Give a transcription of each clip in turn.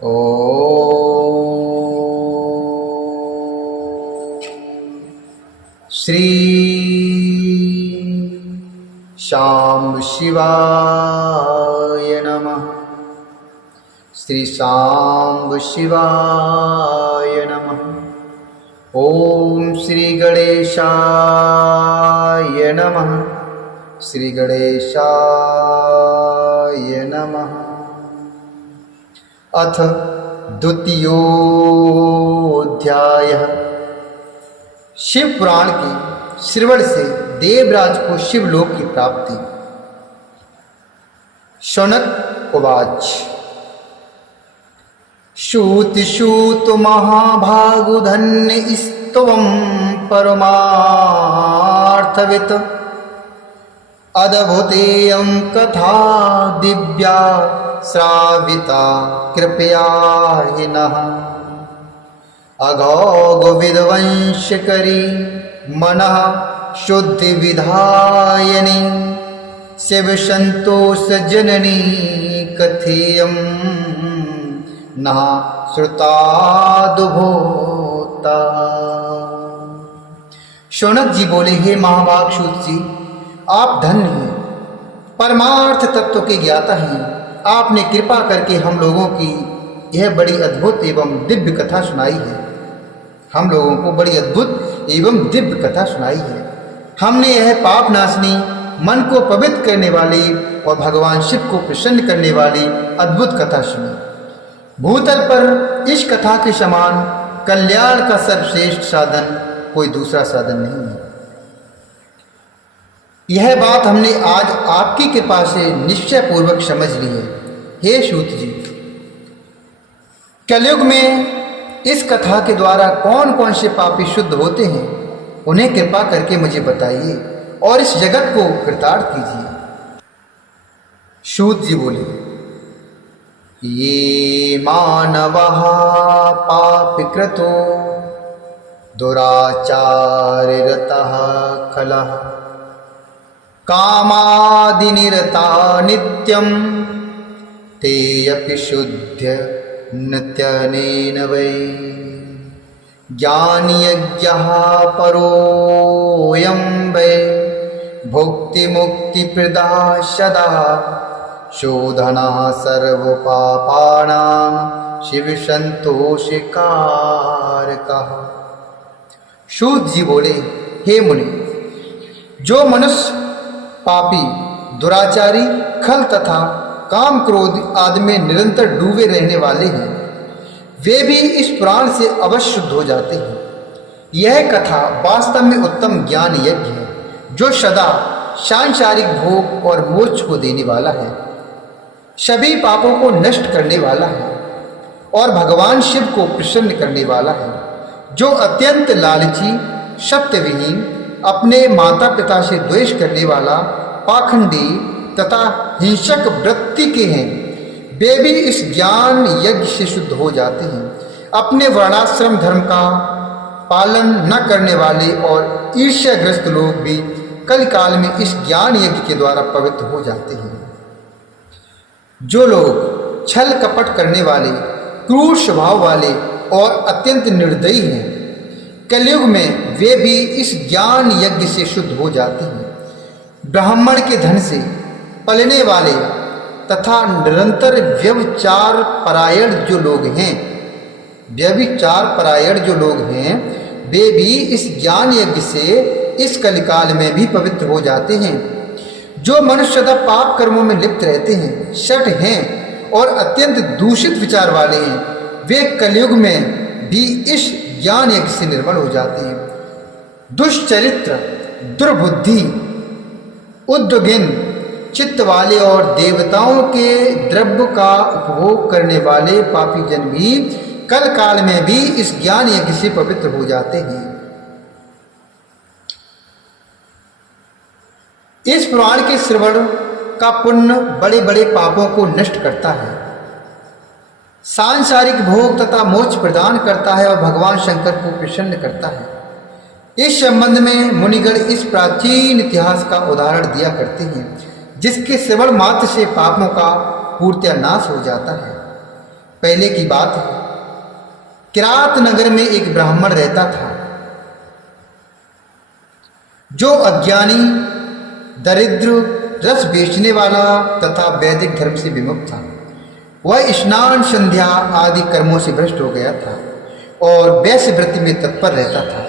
ओ श्री शाम शिवाय नमः। श्री शाम शिवाय नमः। ओम श्री गणेशाय नमः। श्री गणेशाय नमः। अथ द्वितीयोऽध्यायः। शिव पुराण के श्रवण से देवराज को शिवलोक की प्राप्ति। शौनक उवाच। शूत महाभागो धन्य स्तवं परमार्थवित् अद्भुतेयं कथा दिव्या श्राविता कृपया हि नः। अघोघ विध्वंसकरी मनः शुद्धि विधायिनी शिव संतोष जननी कथेयं नः श्रुतादुभूता। शौनक जी बोले, हे महाभाग सूत जी, आप धन्य हैं, परमार्थ तत्व के ज्ञाता हैं। आपने कृपा करके हम लोगों की यह बड़ी अद्भुत एवं दिव्य कथा सुनाई है। हम लोगों को बड़ी अद्भुत एवं दिव्य कथा सुनाई है। हमने यह पाप नाशनी, मन को पवित्र करने वाली और भगवान शिव को प्रसन्न करने वाली अद्भुत कथा सुनी। भूतल पर इस कथा के समान कल्याण का सर्वश्रेष्ठ साधन कोई दूसरा साधन नहीं है। यह बात हमने आज आपकी कृपा से निश्चय पूर्वक समझ ली है। हे सूत जी, कलयुग में इस कथा के द्वारा कौन कौन से पापी शुद्ध होते हैं, उन्हें कृपा करके मुझे बताइए और इस जगत को कृतार्थ कीजिए। सूत जी बोले, ये मानवः पापकृतो दुराचाररतः खलः कामादिनिरता नित्यं ते अपि शुद्ध्य नित्यनेन वै। ज्ञानयज्ञः परोऽयं वै भुक्तिमुक्तिप्रदः सदा शोधनः सर्वपापानां शिवसंतोषकारकः। सूत जी बोले, हे मुनि, जो मनुष्य पापी, दुराचारी, खल तथा काम क्रोध आदि में निरंतर डूबे रहने वाले हैं, वे भी इस पुराण से अवश्य शुद्ध हो जाते हैं। यह कथा वास्तव में उत्तम ज्ञान यज्ञ है, जो सदा सांसारिक भोग और मोक्ष को देने वाला है, सभी पापों को नष्ट करने वाला है और भगवान शिव को प्रसन्न करने वाला है। जो अत्यंत लालची, सत्यविहीन, अपने माता पिता से द्वेष करने वाला, पाखंडी तथा हिंसक वृत्ति के हैं, वे भी इस ज्ञान यज्ञ से शुद्ध हो जाते हैं। अपने वर्णाश्रम धर्म का पालन न करने वाले और ईर्ष्याग्रस्त लोग भी कल काल में इस ज्ञान यज्ञ के द्वारा पवित्र हो जाते हैं। जो लोग छल कपट करने वाले, क्रूर स्वभाव वाले और अत्यंत निर्दयी हैं, कलयुग में वे भी इस ज्ञान यज्ञ से शुद्ध हो जाते हैं। ब्राह्मण के धन से पलने वाले तथा निरंतर व्यभिचार परायण जो लोग हैं, वे भी इस ज्ञान यज्ञ से इस कलिकाल में भी पवित्र हो जाते हैं। जो मनुष्य सदा पाप कर्मों में लिप्त रहते हैं, शठ हैं और अत्यंत दूषित विचार वाले हैं, वे कलयुग में भी इस ज्ञान यज्ञ से निर्मल हो जाते हैं। दुष्चरित्र, दुर्बुद्धि, उद्योगिन चित्त वाले और देवताओं के द्रव्य का उपभोग करने वाले पापी जन भी कल काल में भी इस ज्ञान यज्ञ से पवित्र हो जाते हैं। इस पुराण के श्रवण का पुण्य बड़े बड़े पापों को नष्ट करता है, सांसारिक भोग तथा मोक्ष प्रदान करता है और भगवान शंकर को प्रसन्न करता है। इस संबंध में मुनिगण इस प्राचीन इतिहास का उदाहरण दिया करते हैं, जिसके श्रवण मात्र से पापों का पूर्णतः नाश हो जाता है। पहले की बात है, किरात नगर में एक ब्राह्मण रहता था जो अज्ञानी, दरिद्र, रस बेचने वाला तथा वैदिक धर्म से विमुख था। वह स्नान, संध्या आदि कर्मों से भ्रष्ट हो गया था और वैश्य वृत्ति में तत्पर रहता था।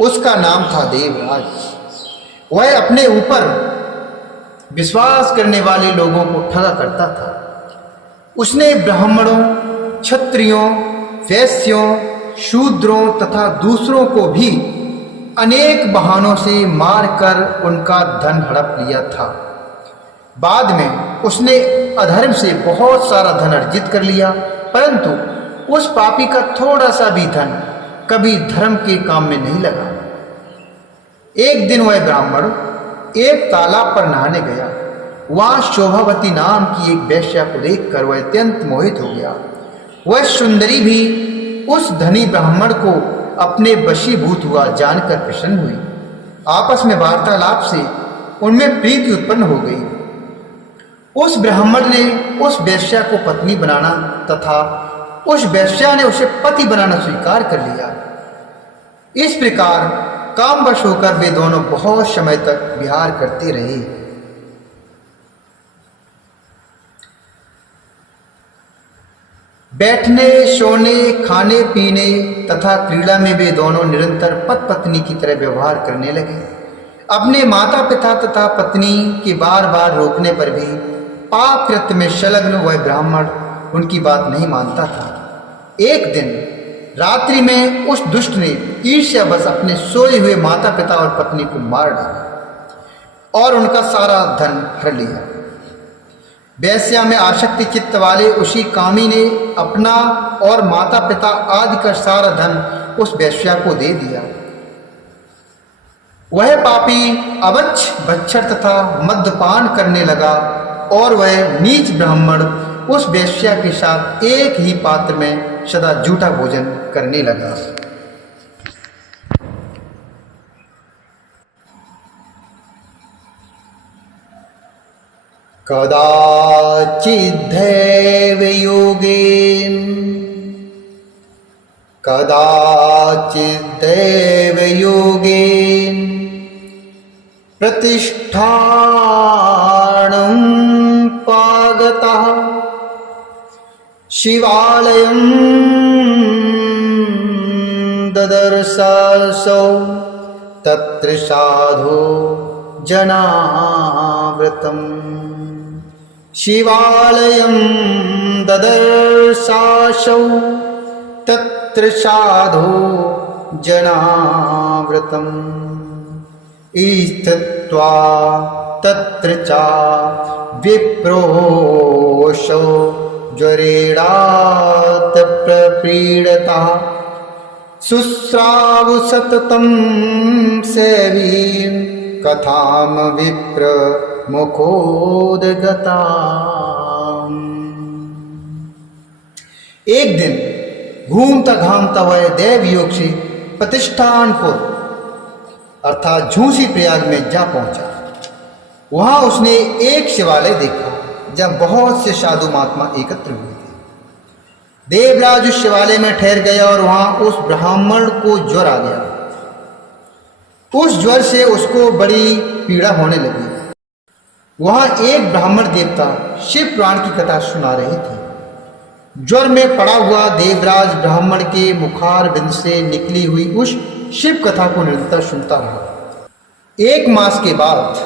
उसका नाम था देवराज। वह अपने ऊपर विश्वास करने वाले लोगों को ठगा करता था। उसने ब्राह्मणों, क्षत्रियों, वैश्यों, शूद्रों तथा दूसरों को भी अनेक बहानों से मारकर उनका धन हड़प लिया था। बाद में उसने अधर्म से बहुत सारा धन अर्जित कर लिया, परंतु उस पापी का थोड़ा सा भी धन कभी धर्म के काम में नहीं लगा। एक दिन वह ब्राह्मण एक तालाब पर नहाने गया। वहां शोभावती नाम की एक वेश्या को देखकर वह अत्यंत मोहित हो गया। वह सुंदरी भी उस धनी ब्राह्मण को अपने वशीभूत हुआ जानकर प्रसन्न हुई। आपस में वार्तालाप से उनमें प्रीति उत्पन्न हो गई। उस ब्राह्मण ने उस वेश्या को पत्नी बनाना तथा उस वेश्या ने उसे पति बनाना स्वीकार कर लिया। इस प्रकार कामवश होकर वे दोनों बहुत समय तक विहार करते रहे। बैठने, सोने, खाने पीने तथा क्रीड़ा में वे दोनों निरंतर पति पत्नी की तरह व्यवहार करने लगे। अपने माता पिता तथा पत्नी के बार बार रोकने पर भी पाप कृत्य में संलग्न वह ब्राह्मण उनकी बात नहीं मानता था। एक दिन रात्रि में उस दुष्ट ने ईर्ष्यावश अपने सोए हुए माता पिता और पत्नी को मार डाला और उनका सारा धन हर लिया। वेश्या में आसक्ति चित्त वाले उसी कामी ने अपना और माता पिता आदि का सारा धन उस वेश्या को दे दिया। वह पापी अवच्छ, भक्षण तथा मद्यपान करने लगा और वह नीच ब्राह्मण उस वेश्या के साथ एक ही पात्र में सदा झूठा भोजन करने लगा। कदाचिद्दैव योगेन प्रतिष्ठानं पागतः शिवालयं ददर्शसौ तत्र साधु जनाव्रतम्। शिवालयं ददर्शसौ तत्र साधु जनाव्रतम्। स्थित्वा तत्र च विप्रोऽसौ ज्वरेणात् प्रपीडितः शुश्राव सततं सेवीं कथां विप्र मुखोदगताम्। एक दिन घूमता घामता वह देवयोग से प्रतिष्ठानपुर अर्थात झूसी प्रयाग में जा पहुंचा। वहां उसने एक शिवालय देखा जब बहुत से साधु महात्मा एकत्र हुए थे। देवराज उस शिवालय में ठहर गया और वहां उस ब्राह्मण को ज्वर आ गया। उस ज्वर से उसको बड़ी पीड़ा होने लगी। वहां एक ब्राह्मण देवता शिव पुराण की कथा सुना रहे थे। ज्वर में पड़ा हुआ देवराज ब्राह्मण के मुखार बिंद से निकली हुई उस शिव कथा को निरंतर सुनता रहा। एक मास के बाद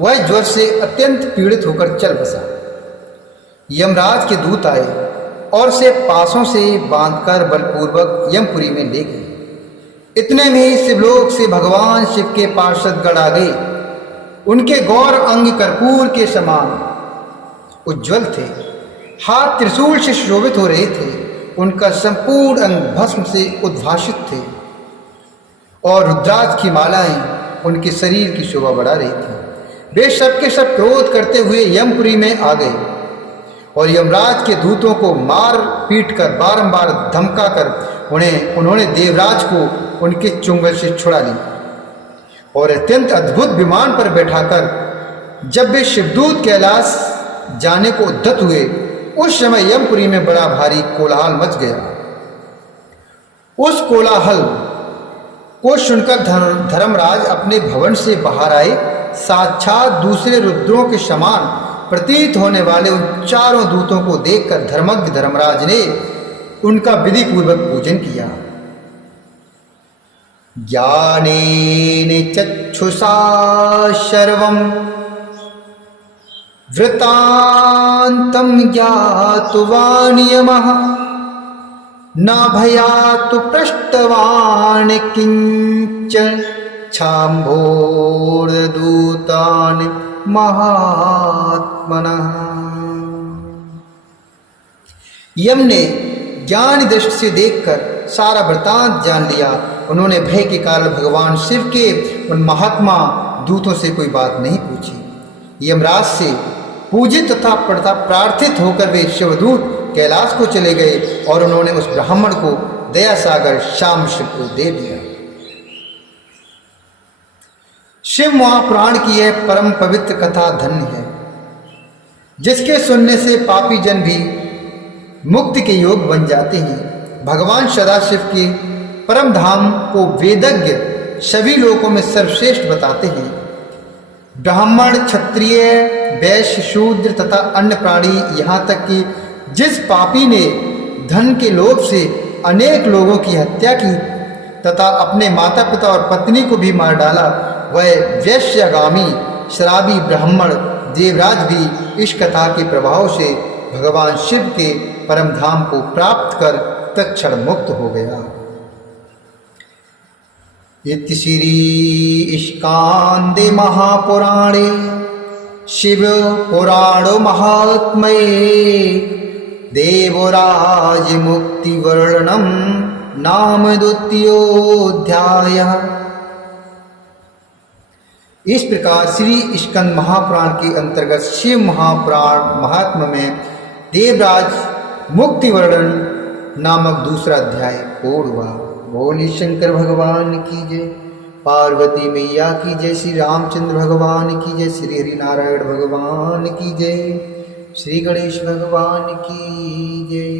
वह ज्वर से अत्यंत पीड़ित होकर चल बसा। यमराज के दूत आए और उसे पासों से बांधकर बलपूर्वक यमपुरी में ले गए। इतने में ही शिवलोक से भगवान शिव के पार्षदगण आ गए। उनके गौर अंग कर्पूर के समान उज्ज्वल थे, हाथ त्रिशूल से शोभित हो रहे थे। उनका संपूर्ण अंग भस्म से उद्भासित थे और रुद्राक्ष की मालाएं उनके शरीर की शोभा बढ़ा रही थी। वे सबके सब क्रोध करते हुए यमपुरी में आ गए और यमराज के दूतों को मार पीट कर बारंबार धमका कर उन्होंने देवराज को उनके चुंगल से छुड़ा ली और अत्यंत अद्भुत विमान पर बैठाकर जब वे शिवदूत कैलाश जाने को उद्यत हुए उस समय यमपुरी में बड़ा भारी कोलाहल मच गया। उस कोलाहल को सुनकर धर्मराज अपने भवन से बाहर आए। साक्षात दूसरे रुद्रों के समान प्रतीत होने वाले उन चारों दूतों को देखकर धर्मज्ञ धर्मराज ने उनका विधि पूर्वक पूजन किया। ज्ञानेन चक्षुषा सर्वं वृत्तान्तं ज्ञातवान् यमः न भयातु पृष्टवान् किंच क्षाम्भोर्दूतान् महात्मनः। यम ने ज्ञान दृष्टि से देखकर सारा वृतांत जान लिया। उन्होंने भय के कारण भगवान शिव के उन महात्मा दूतों से कोई बात नहीं पूछी। यमराज से पूजित तथा प्रार्थित होकर वे शिवदूत कैलाश को चले गए और उन्होंने उस ब्राह्मण को दया सागर श्याम शिव को दे दिया। शिव महापुराण की यह परम पवित्र कथा धन्य है, जिसके सुनने से पापी जन भी मुक्ति के योग बन जाते हैं। भगवान सदाशिव के परम धाम को वेदज्ञ सभी लोकों में सर्वश्रेष्ठ बताते हैं। ब्राह्मण, क्षत्रिय, वैश्य, शूद्र तथा अन्य प्राणी, यहाँ तक कि जिस पापी ने धन के लोभ से अनेक लोगों की हत्या की तथा अपने माता पिता और पत्नी को भी मार डाला, वह वैश्यगामी शराबी ब्राह्मण देवराज भी इस कथा के प्रभाव से भगवान शिव के परम धाम को प्राप्त कर तत्क्षण मुक्त हो गया। इति श्री स्कांदे महापुराणे शिव पुराण महात्म्ये देवराज मुक्ति वर्णनम नाम द्वितीयोऽध्यायः। इस प्रकार श्री स्कंद महापुराण के अंतर्गत शिव महापुराण महात्म्य में देवराज मुक्ति वर्णन नामक दूसरा अध्याय पूर्ण हुआ। बोली शंकर भगवान की जय, पार्वती मैया की जय, श्री रामचंद्र भगवान की जय, श्री हरि नारायण भगवान की जय, श्री गणेश भगवान की जय।